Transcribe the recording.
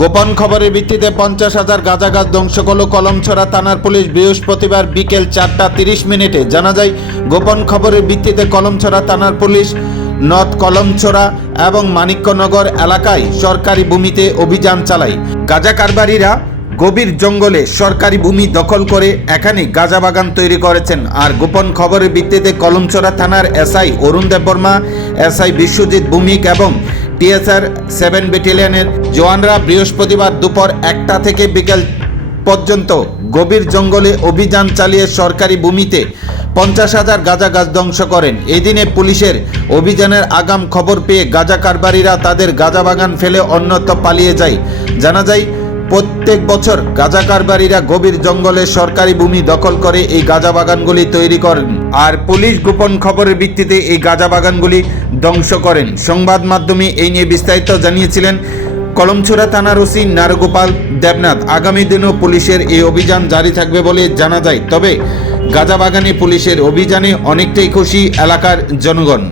গোপন খবরের ভিত্তিতে পঞ্চাশ হাজার গাঁজা গাছ ধ্বংস করল কলমছড়া থানার পুলিশ। বৃহস্পতিবার বিকেল চারটা তিরিশ মিনিটে জানা যায়, গোপন খবরের ভিত্তিতে কলমছড়া থানার পুলিশ নর্থ কলমছড়া এবং মানিক্যনগর এলাকায় সরকারি ভূমিতে অভিযান চালায়। গাঁজা কারবারিরা গভীর জঙ্গলে সরকারি ভূমি দখল করে এখানে গাঁজা বাগান তৈরি করেছেন। আর গোপন খবরের ভিত্তিতে কলমছড়া থানার এসআই অরুণ দেব দেববর্মা এসআই বিশ্বজিৎ ভূমিক এবং টিএসআর সেভেন ব্যাটালিয়নের জওয়ানরা বৃহস্পতিবার দুপুর একটা থেকে বিকেল পর্যন্ত গভীর জঙ্গলে অভিযান চালিয়ে সরকারি ভূমিতে পঞ্চাশ হাজার গাঁজা গাছ ধ্বংস করেন। এদিনে পুলিশের অভিযানের আগাম খবর পেয়ে গাঁজা কারবারিরা তাদের গাঁজা বাগান ফেলে অন্যত্র পালিয়ে যায়। জানা যায় প্রত্যেক বছর গাঁজা কারবারিরা গভীর জঙ্গলে সরকারি ভূমি দখল করে এই গাঁজা বাগানগুলি তৈরি করেন। আর পুলিশ গোপন খবরের ভিত্তিতে এই গাঁজা বাগানগুলি ধ্বংস করেন। সংবাদ মাধ্যমে এই নিয়ে বিস্তারিত জানিয়েছিলেন কলমছড়া থানার ওসি নারগোপাল দেবনাথ। আগামী দিনেও পুলিশের এই অভিযান জারি থাকবে বলে জানা যায়। তবে গাঁজা বাগানে পুলিশের অভিযানে অনেকটাই খুশি এলাকার জনগণ।